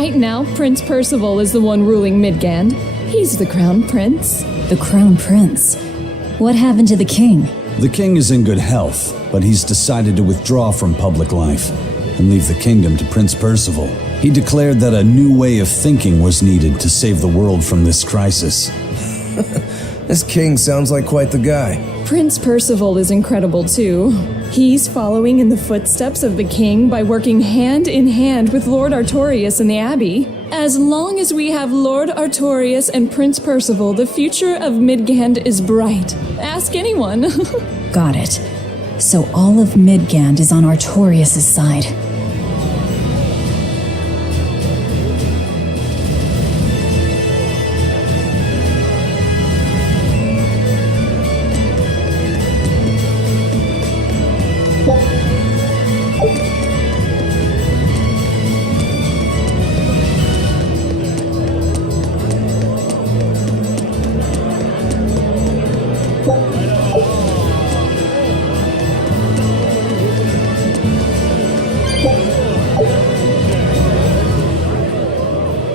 Right now, Prince Percival is the one ruling Midgand. He's the crown prince. The crown prince? What happened to the king? The king is in good health, but he's decided to withdraw from public life and leave the kingdom to Prince Percival. He declared that a new way of thinking was needed to save the world from this crisis. This king sounds like quite the guy. Prince Percival is incredible too. He's following in the footsteps of the king by working hand in hand with Lord Artorius and the Abbey. As long as we have Lord Artorius and Prince Percival, the future of Midgand is bright. Ask anyone. Got it. So all of Midgand is on Artorius' side.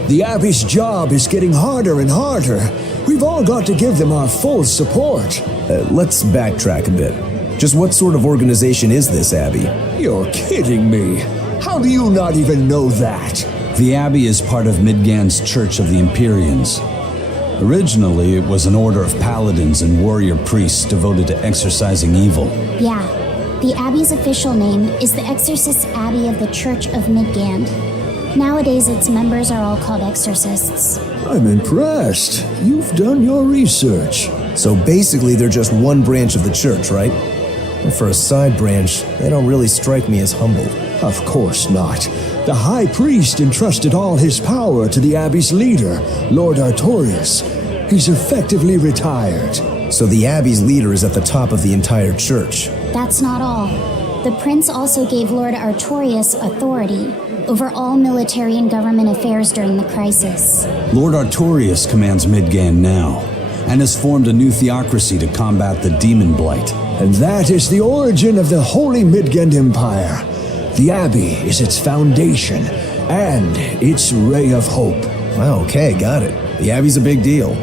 The Abbey's job is getting harder and harder. We've all got to give them our full support. Let's backtrack a bit. Just what sort of organization is this Abbey? You're kidding me. How do you not even know that? The Abbey is part of Midgand's Church of the Empyreans. Originally, it was an order of paladins and warrior priests devoted to exorcising evil. Yeah. The Abbey's official name is the Exorcist Abbey of the Church of Midgand. Nowadays, its members are all called exorcists. I'm impressed. You've done your research. So basically, they're just one branch of the church, right? And for a side branch, they don't really strike me as humble. Of course not. The High Priest entrusted all his power to the Abbey's leader, Lord Artorius. He's effectively retired. So the Abbey's leader is at the top of the entire church. That's not all. The prince also gave Lord Artorius authority over all military and government affairs during the crisis. Lord Artorius commands Midgand now, and has formed a new theocracy to combat the demon blight. And that is the origin of the Holy Midgand Empire. The Abbey is its foundation, and its ray of hope. Wow, okay, got it. The Abbey's a big deal.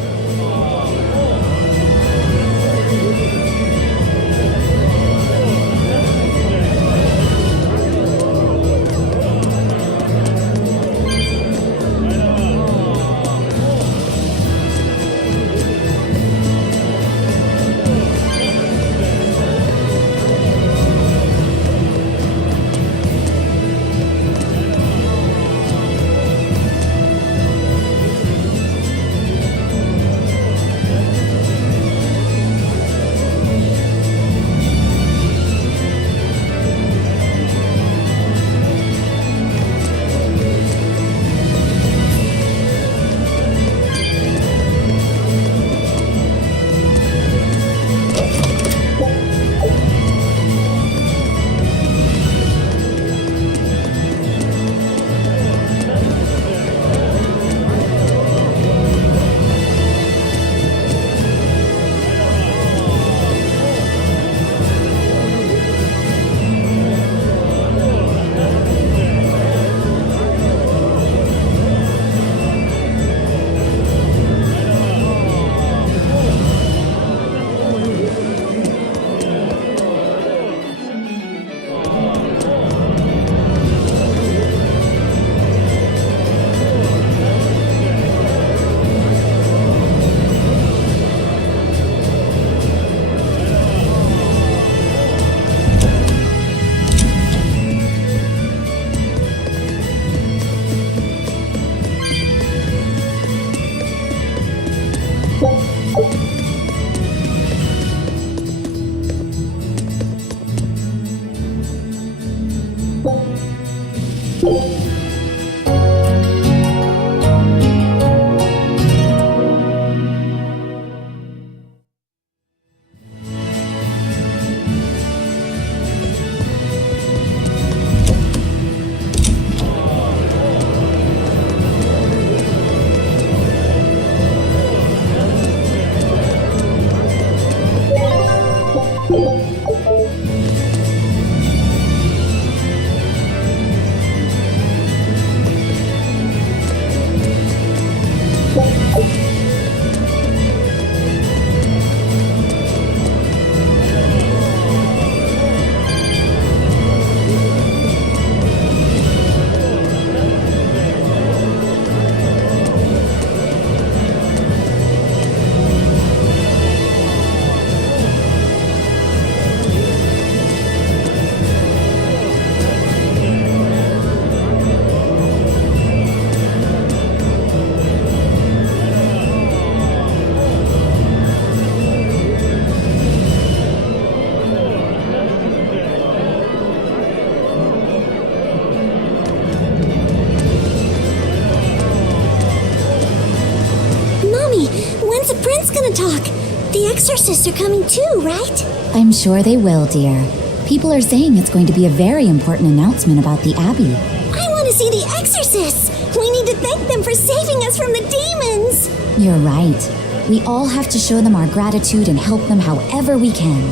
exorcists are coming too, right? I'm sure they will, dear. People are saying it's going to be a very important announcement about the Abbey. I want to see the exorcists! We need to thank them for saving us from the demons! You're right. We all have to show them our gratitude and help them however we can.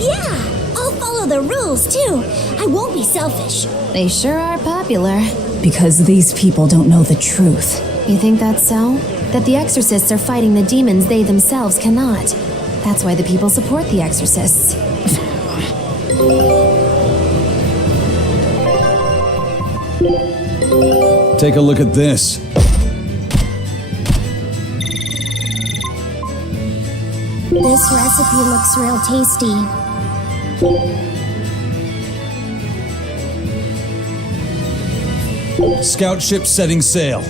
Yeah! I'll follow the rules, too. I won't be selfish. They sure are popular. Because these people don't know the truth. You think that's so? That the exorcists are fighting the demons they themselves cannot. That's why the people support the exorcists. Take a look at this. This recipe looks real tasty. Scout ship setting sail.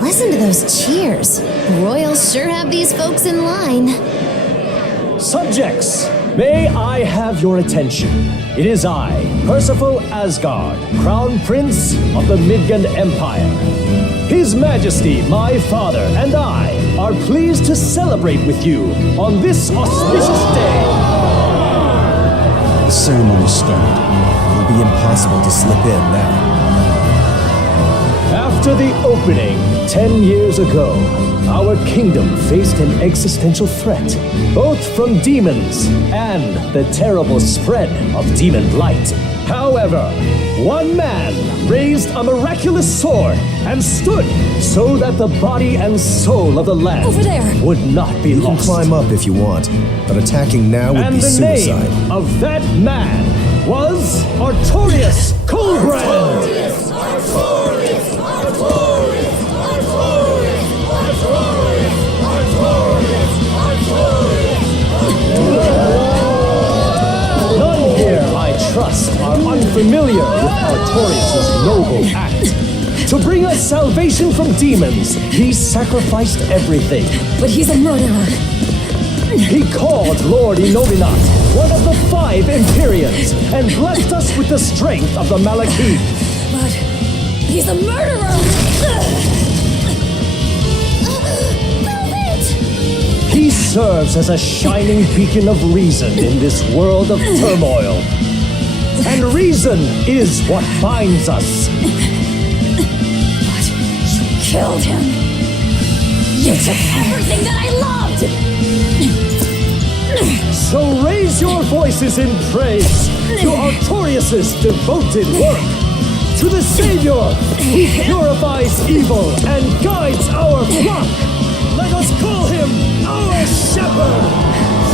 Listen to those cheers. The Royals sure have these folks in line. Subjects, may I have your attention? It is I, Percival Asgard, Crown Prince of the Midgard Empire. His Majesty, my father, and I are pleased to celebrate with you on this auspicious day. The ceremony started. It will be impossible to slip in now. After the opening 10 years ago, our kingdom faced an existential threat, both from demons and the terrible spread of demon light. However, one man raised a miraculous sword and stood so that the body and soul of the land Over there. would not be You can lost. climb up if you want, but attacking now would And be the suicide. name of that man was Artorius Colbrand. None here, I trust, are unfamiliar with Artorius' noble act. To bring us salvation from demons, he sacrificed everything. But he's a murderer. He called Lord Inominat, one of the 5 Empyreans, and blessed us with the strength of the Malachim. But he's a murderer! He serves as a shining beacon of reason in this world of turmoil. And reason is what binds us. But you killed him. You took everything that I loved! So raise your voices in praise to Artorius' devoted work, to the Savior who purifies evil and guides our flock. Let us call him our Shepherd!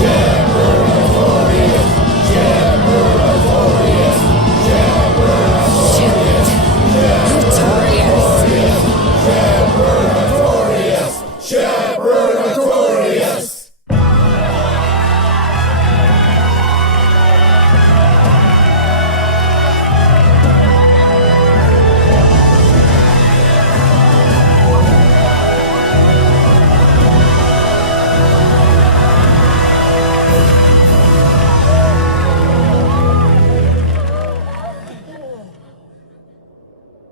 Shepherd Artorius! Shepherd Artorius! Shepherd Artorius! Shepherd Artorius! Shepherd Artorius!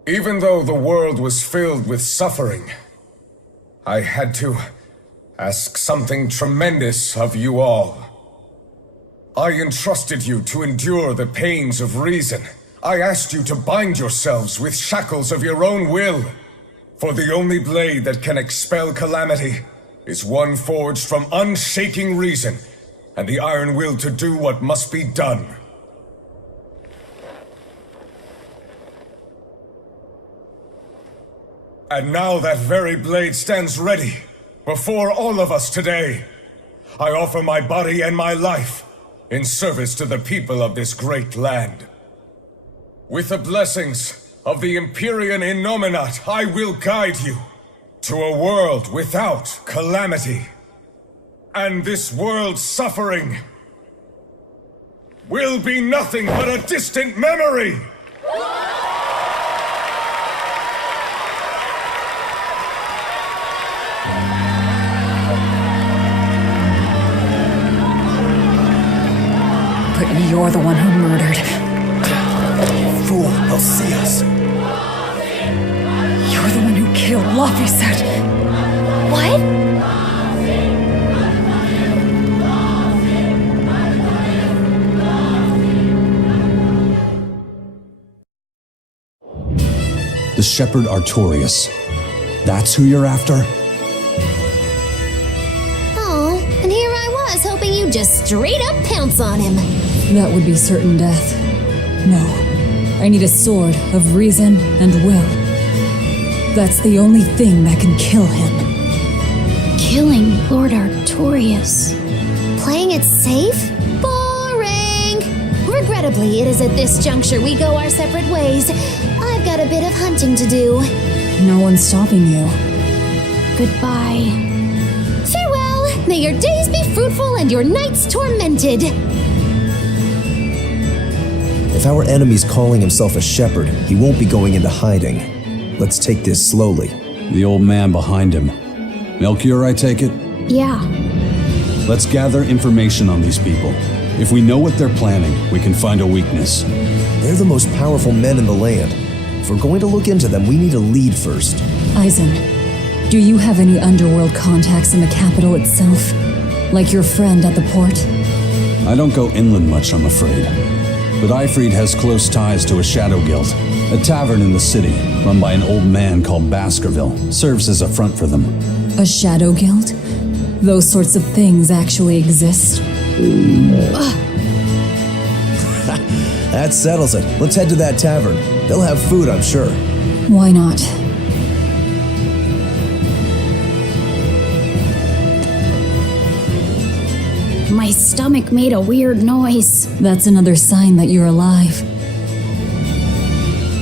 Even though the world was filled with suffering, I had to ask something tremendous of you all. I entrusted you to endure the pains of reason. I asked you to bind yourselves with shackles of your own will. For the only blade that can expel calamity is one forged from unshaking reason and the iron will to do what must be done. And now that very blade stands ready before all of us today. I offer my body and my life in service to the people of this great land. With the blessings of the Empyrean Innominat, I will guide you to a world without calamity. And this world's suffering will be nothing but a distant memory! But you're the one who murdered. Fool, he'll see us. You're the one who killed Laphicet. What? The Shepherd Artorius. That's who you're after? Oh, and here I was hoping you'd just straight up pounce on him. That would be certain death. No. I need a sword of reason and will. That's the only thing that can kill him. Killing Lord Artorius. Playing it safe? Boring! Regrettably, it is at this juncture we go our separate ways. I've got a bit of hunting to do. No one's stopping you. Goodbye. Farewell! May your days be fruitful and your nights tormented. If our enemy's calling himself a shepherd, he won't be going into hiding. Let's take this slowly. The old man behind him. Melchior, I take it? Yeah. Let's gather information on these people. If we know what they're planning, we can find a weakness. They're the most powerful men in the land. If we're going to look into them, we need a lead first. Eisen, do you have any underworld contacts in the capital itself? Like your friend at the port? I don't go inland much, I'm afraid. But Eifried has close ties to a shadow guild. A tavern in the city, run by an old man called Baskerville, serves as a front for them. A shadow guild? Those sorts of things actually exist? That settles it. Let's head to that tavern. They'll have food, I'm sure. Why not? My stomach made a weird noise. That's another sign that you're alive.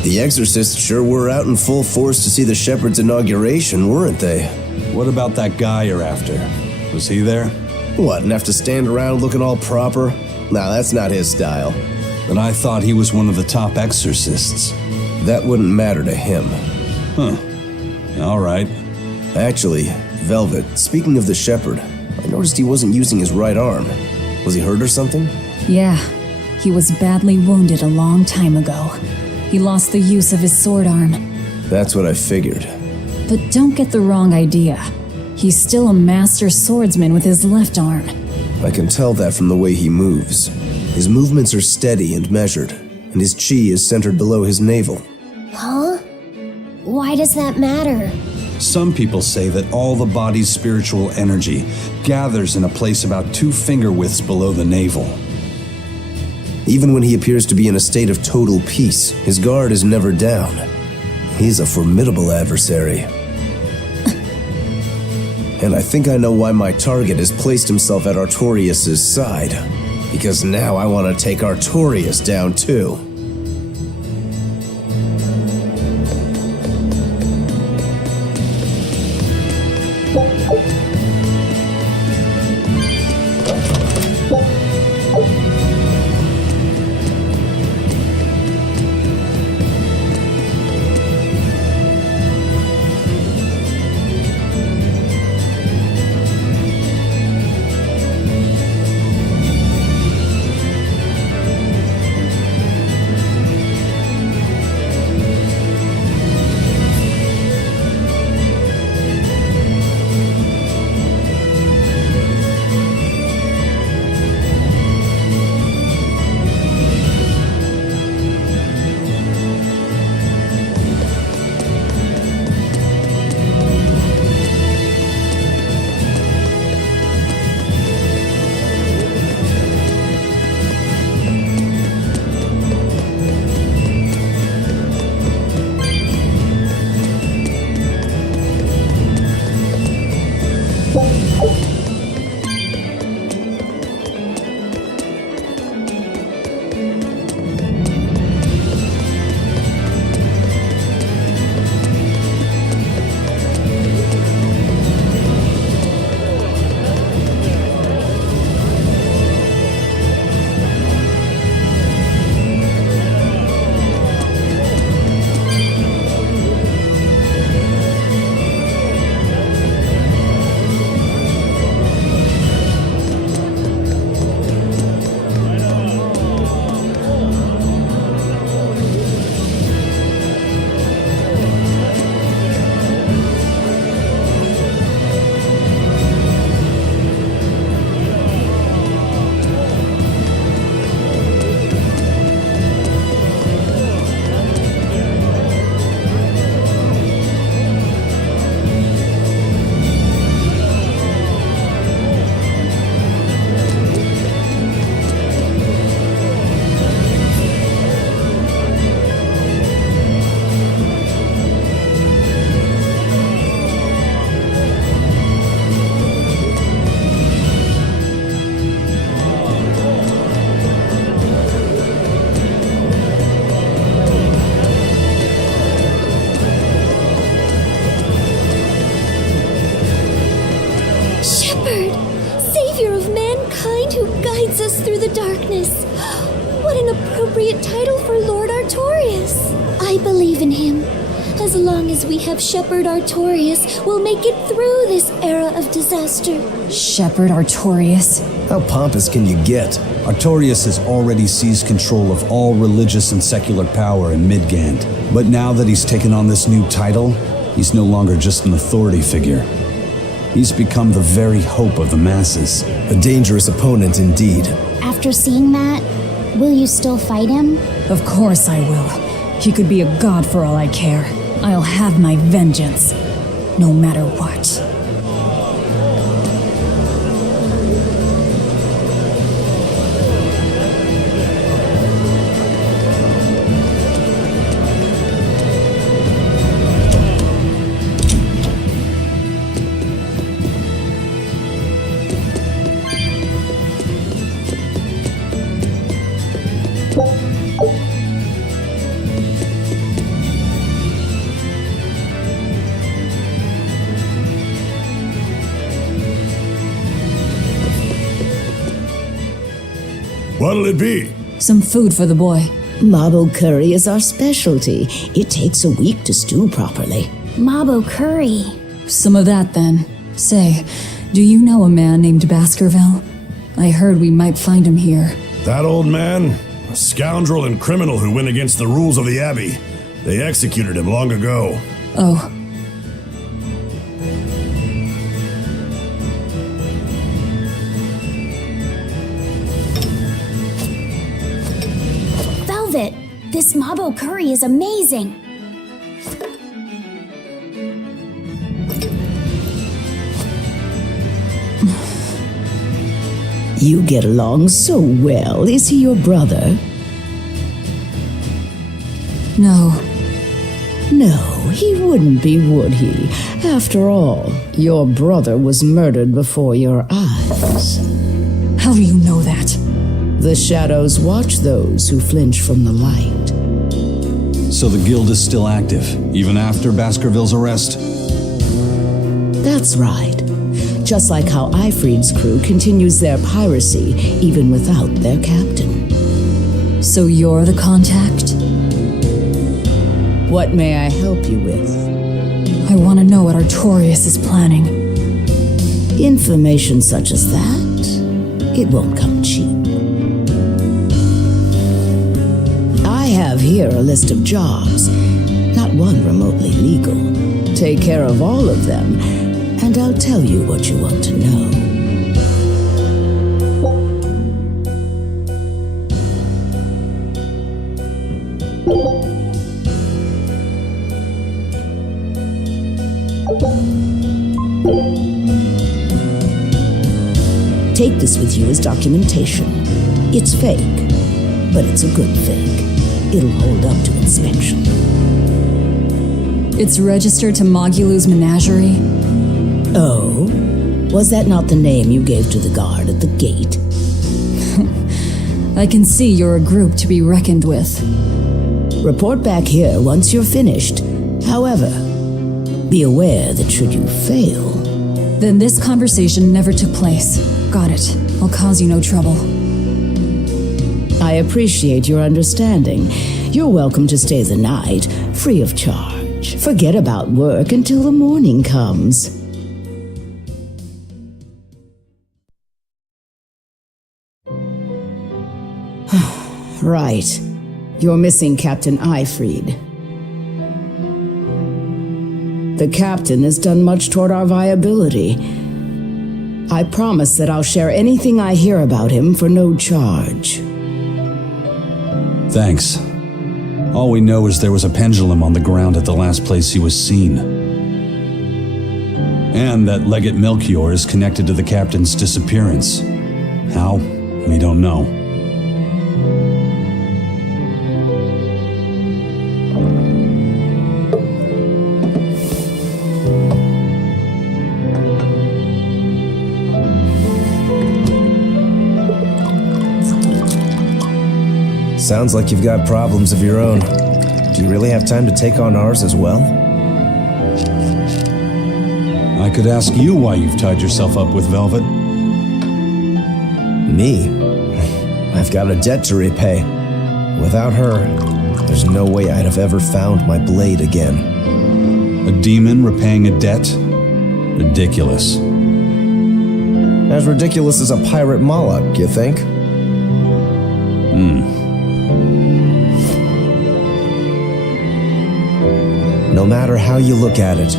The exorcists sure were out in full force to see the shepherd's inauguration, weren't they? What about that guy you're after? Was he there? What, and have to stand around looking all proper? Nah, that's not his style. But I thought he was one of the top exorcists. That wouldn't matter to him. Huh. All right. Actually, Velvet, speaking of the shepherd, I noticed he wasn't using his right arm. Was he hurt or something? Yeah. He was badly wounded a long time ago. He lost the use of his sword arm. That's what I figured. But don't get the wrong idea. He's still a master swordsman with his left arm. I can tell that from the way he moves. His movements are steady and measured, and his chi is centered below his navel. Huh? Why does that matter? Some people say that all the body's spiritual energy gathers in a place about 2 finger widths below the navel. Even when he appears to be in a state of total peace, his guard is never down. He's a formidable adversary. And I think I know why my target has placed himself at Artorius' side. Because now I want to take Artorius down too. Through the darkness. What an appropriate title for Lord Artorius. I believe in him. As long as we have Shepherd Artorius, we'll make it through this era of disaster. Shepherd Artorius? How pompous can you get? Artorius has already seized control of all religious and secular power in Midgand. But now that he's taken on this new title, he's no longer just an authority figure. He's become the very hope of the masses. A dangerous opponent indeed. After seeing that, will you still fight him? Of course I will. He could be a god for all I care. I'll have my vengeance, no matter what. What'll it be? Some food for the boy. Mabo curry is our specialty. It takes a week to stew properly. Mabo curry. Some of that, then. Say, do you know a man named Baskerville? I heard we might find him here. That old man? A scoundrel and criminal who went against the rules of the Abbey. They executed him long ago. Oh. Velvet, this Mabo curry is amazing. You get along so well. Is he your brother? No. No, he wouldn't be, would he? After all, your brother was murdered before your eyes. How do you know that? The shadows watch those who flinch from the light. So the guild is still active, even after Baskerville's arrest? That's right. Just like how Ifrid's crew continues their piracy, even without their captain. So you're the contact? What may I help you with? I want to know what Artorius is planning. Information such as that, it won't come cheap. I have here a list of jobs, not one remotely legal. Take care of all of them, and I'll tell you what you want to know. Take this with you as documentation. It's fake, but it's a good fake. It'll hold up to inspection. It's registered to Mogulu's menagerie? Oh? Was that not the name you gave to the guard at the gate? I can see you're a group to be reckoned with. Report back here once you're finished. However, be aware that should you fail... Then this conversation never took place. Got it. I'll cause you no trouble. I appreciate your understanding. You're welcome to stay the night, free of charge. Forget about work until the morning comes. Right. You're missing Captain Ifrid. The captain has done much toward our viability. I promise that I'll share anything I hear about him for no charge. Thanks. All we know is there was a pendulum on the ground at the last place he was seen. And that Legate Melchior is connected to the captain's disappearance. How? We don't know. Sounds like you've got problems of your own. Do you really have time to take on ours as well? I could ask you why you've tied yourself up with Velvet. Me? I've got a debt to repay. Without her, there's no way I'd have ever found my blade again. A demon repaying a debt? Ridiculous. As ridiculous as a pirate Moloch, you think? No matter how you look at it,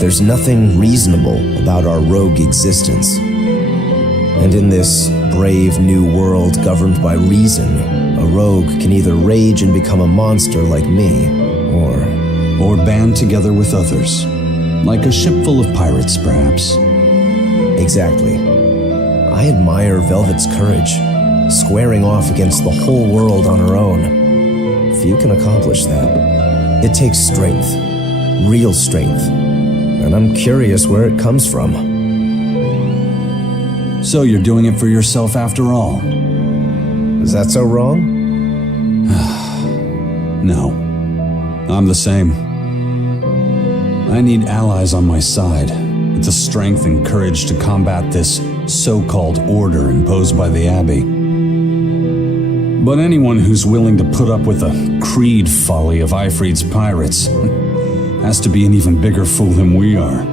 there's nothing reasonable about our rogue existence. And in this brave new world governed by reason, a rogue can either rage and become a monster like me, or band together with others. Like a ship full of pirates, perhaps. Exactly. I admire Velvet's courage, squaring off against the whole world on her own. Few can accomplish that. It takes strength. Real strength. And I'm curious where it comes from. So you're doing it for yourself after all? Is that so wrong? No. I'm the same. I need allies on my side, with the strength and courage to combat this so-called order imposed by the Abbey. But anyone who's willing to put up with the creed folly of Ifrid's pirates has to be an even bigger fool than we are.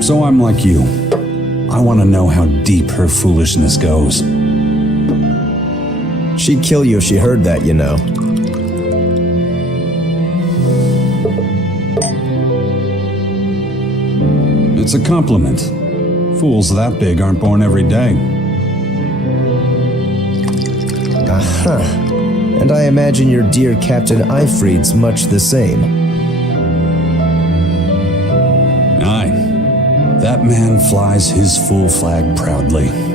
So I'm like you. I want to know how deep her foolishness goes. She'd kill you if she heard that, you know. It's a compliment. Fools that big aren't born every day. Aha. And I imagine your dear Captain Ifrid's much the same. Aye. That man flies his full flag proudly.